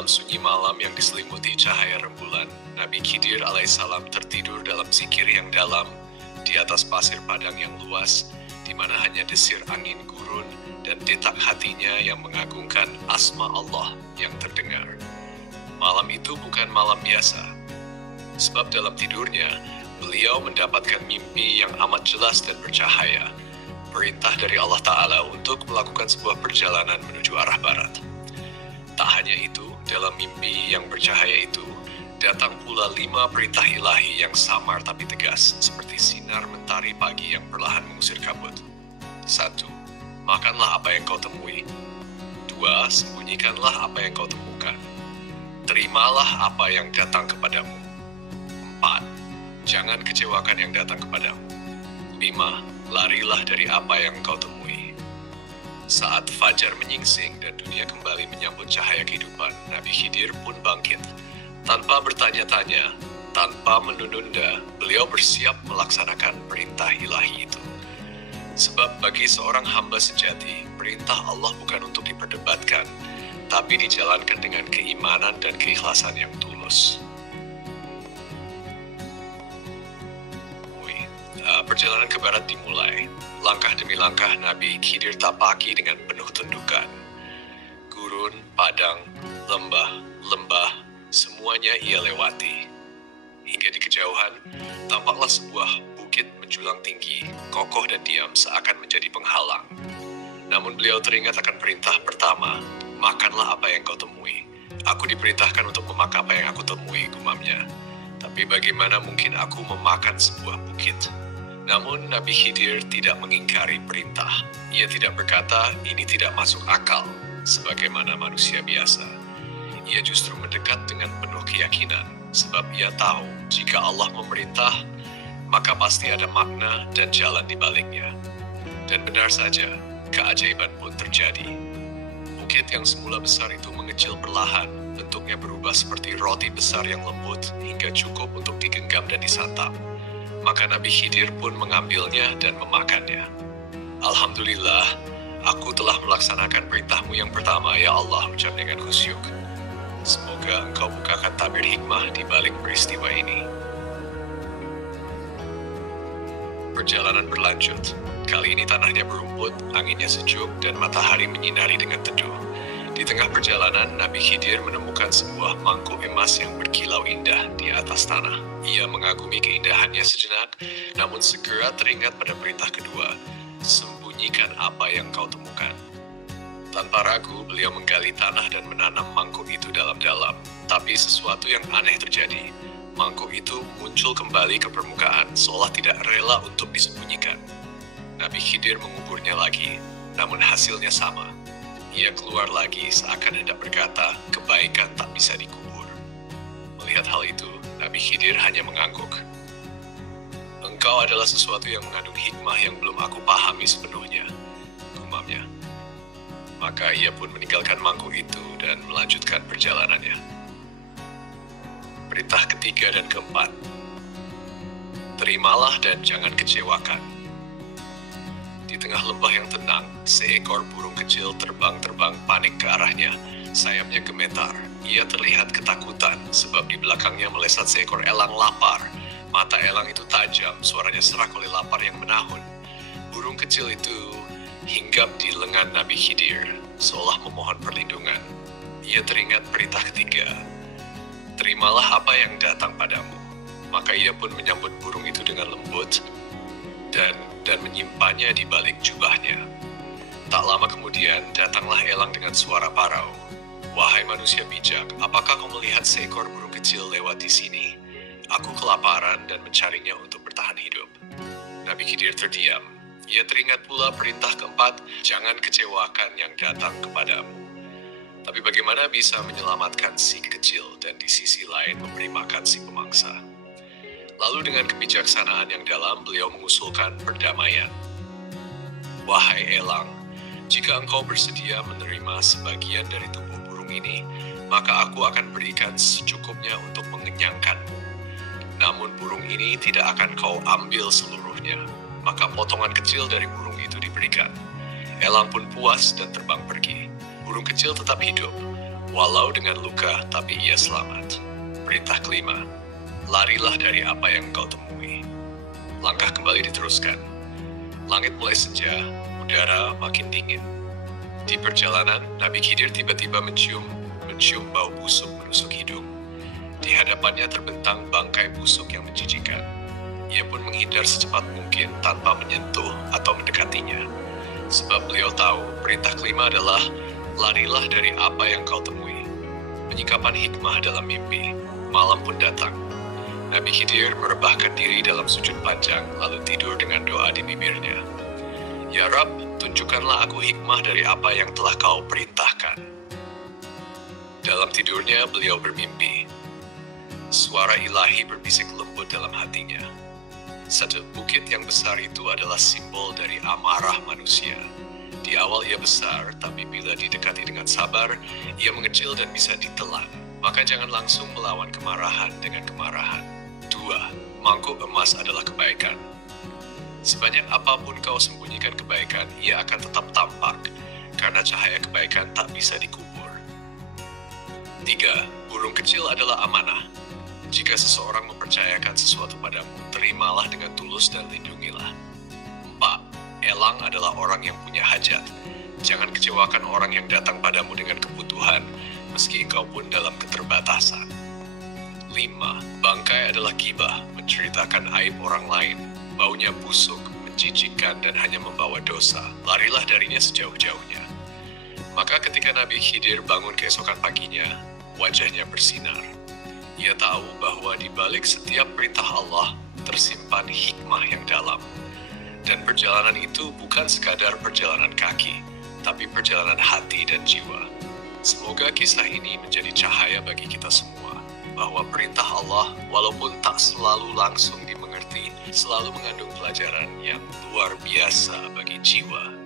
Dalam sunyi malam yang diselimuti cahaya rembulan, Nabi Khidir alaihissalam tertidur dalam zikir yang dalam di atas pasir padang yang luas, di mana hanya desir angin gurun dan detak hatinya yang mengagungkan asma Allah yang terdengar. Malam itu bukan malam biasa, sebab dalam tidurnya beliau mendapatkan mimpi yang amat jelas dan bercahaya, perintah dari Allah Ta'ala untuk melakukan sebuah perjalanan menuju arah barat. Tak hanya itu, dalam mimpi yang bercahaya itu, datang pula 5 perintah ilahi yang samar tapi tegas, seperti sinar mentari pagi yang perlahan mengusir kabut. 1. Makanlah apa yang kau temui. 2. Sembunyikanlah apa yang kau temukan. Terimalah apa yang datang kepadamu. 4. Jangan kecewakan yang datang kepadamu. 5. Larilah dari apa yang kau temui. Saat fajar menyingsing dan dunia kembali menyambut cahaya kehidupan, Nabi Khidir pun bangkit. Tanpa bertanya-tanya, tanpa menunda-nunda, beliau bersiap melaksanakan perintah ilahi itu. Sebab bagi seorang hamba sejati, perintah Allah bukan untuk diperdebatkan, tapi dijalankan dengan keimanan dan keikhlasan yang tulus. Perjalanan ke barat dimulai. Langkah demi langkah Nabi Khidir tapaki dengan penuh tundukan. Gurun, padang, lembah, semuanya ia lewati. Hingga di kejauhan, tampaklah sebuah bukit menjulang tinggi, kokoh dan diam seakan menjadi penghalang. Namun beliau teringat akan perintah pertama, makanlah apa yang kau temui. Aku diperintahkan untuk memakan apa yang aku temui, gumamnya. Tapi bagaimana mungkin aku memakan sebuah bukit? Namun Nabi Khidir tidak mengingkari perintah. Ia tidak berkata, ini tidak masuk akal, sebagaimana manusia biasa. Ia justru mendekat dengan penuh keyakinan, sebab ia tahu, jika Allah memerintah, maka pasti ada makna dan jalan di baliknya. Dan benar saja, keajaiban pun terjadi. Bukit yang semula besar itu mengecil perlahan, bentuknya berubah seperti roti besar yang lembut, hingga cukup untuk digenggam dan disantap. Maka Nabi Khidir pun mengambilnya dan memakannya. Alhamdulillah, aku telah melaksanakan perintahmu yang pertama, ya Allah, ucap dengan khusyuk. Semoga engkau bukakan tabir hikmah di balik peristiwa ini. Perjalanan berlanjut. Kali ini tanahnya berumput, anginnya sejuk, dan matahari menyinari dengan teduh. Di tengah perjalanan, Nabi Khidir menemukan sebuah mangkuk emas yang berkilau indah di atas tanah. Ia mengagumi keindahannya sejenak, namun segera teringat pada perintah kedua, sembunyikan apa yang kau temukan. Tanpa ragu, beliau menggali tanah dan menanam mangkuk itu dalam-dalam. Tapi sesuatu yang aneh terjadi. Mangkuk itu muncul kembali ke permukaan, seolah tidak rela untuk disembunyikan. Nabi Khidir menguburnya lagi, namun hasilnya sama. Ia keluar lagi seakan hendak berkata, kebaikan tak bisa dikubur. Melihat hal itu, Nabi Khidir hanya mengangguk. Engkau adalah sesuatu yang mengandung hikmah yang belum aku pahami sepenuhnya, gumamnya. Maka ia pun meninggalkan mangkuk itu dan melanjutkan perjalanannya. Perintah ketiga dan keempat. Terimalah dan jangan kecewakan. Di tengah lembah yang tenang, seekor burung kecil terbang-terbang panik ke arahnya. Sayapnya gemetar. Ia terlihat ketakutan sebab di belakangnya melesat seekor elang lapar. Mata elang itu tajam, suaranya serak oleh lapar yang menahun. Burung kecil itu hinggap di lengan Nabi Khidir, seolah memohon perlindungan. Ia teringat perintah ketiga. Terimalah apa yang datang padamu. Maka ia pun menyambut burung itu dengan lembut dan menyimpannya di balik jubahnya. Tak lama kemudian, datanglah elang dengan suara parau. Wahai manusia bijak, apakah kau melihat seekor burung kecil lewat di sini? Aku kelaparan dan mencarinya untuk bertahan hidup. Nabi Khidir terdiam. Ia teringat pula perintah keempat, jangan kecewakan yang datang kepadamu. Tapi bagaimana bisa menyelamatkan si kecil dan di sisi lain memberi makan si pemangsa? Lalu dengan kebijaksanaan yang dalam, beliau mengusulkan perdamaian. Wahai elang, jika engkau bersedia menerima sebagian dari tubuh burung ini, maka aku akan berikan secukupnya untuk mengenyangkanmu. Namun burung ini tidak akan kau ambil seluruhnya, maka potongan kecil dari burung itu diberikan. Elang pun puas dan terbang pergi. Burung kecil tetap hidup. walau dengan luka tapi ia selamat. Perintah kelima, larilah dari apa yang engkau temui. Langkah kembali diteruskan. Langit mulai senja, udara makin dingin. Di perjalanan, Nabi Khidir tiba-tiba mencium bau busuk menusuk hidung. Di hadapannya terbentang bangkai busuk yang menjijikan. Ia pun menghindar secepat mungkin tanpa menyentuh atau mendekatinya. Sebab beliau tahu perintah kelima adalah larilah dari apa yang kau temui. Penyikapan hikmah dalam mimpi. Malam pun datang. Nabi Khidir merebahkan diri dalam sujud panjang lalu tidur dengan doa di bibirnya. Ya Rab, tunjukkanlah aku hikmah dari apa yang telah kau perintahkan. Dalam tidurnya beliau bermimpi. Suara ilahi berbisik lembut dalam hatinya. Satu bukit yang besar itu adalah simbol dari amarah manusia. Di awal ia besar, tapi bila didekati dengan sabar, ia mengecil dan bisa ditelan. Maka jangan langsung melawan kemarahan dengan kemarahan. 2. Mangkuk emas adalah kebaikan. Sebanyak apapun kau sembunyikan kebaikan, ia akan tetap tampak, karena cahaya kebaikan tak bisa dikubur. 3. Burung kecil adalah amanah. Jika seseorang mempercayakan sesuatu padamu, terimalah dengan tulus dan lindungilah. 4. Elang adalah orang yang punya hajat. Jangan kecewakan orang yang datang padamu dengan kebutuhan, meski engkau pun dalam keterbatasan. 5. Bangkai adalah gibah, menceritakan aib orang lain. Baunya busuk, menjijikkan, dan hanya membawa dosa. Larilah darinya sejauh-jauhnya. Maka ketika Nabi Khidir bangun keesokan paginya, wajahnya bersinar. Ia tahu bahwa di balik setiap perintah Allah tersimpan hikmah yang dalam. Dan perjalanan itu bukan sekadar perjalanan kaki, tapi perjalanan hati dan jiwa. Semoga kisah ini menjadi cahaya bagi kita semua, bahwa perintah Allah walaupun tak selalu langsung dimengerti, selalu mengandung pelajaran yang luar biasa bagi jiwa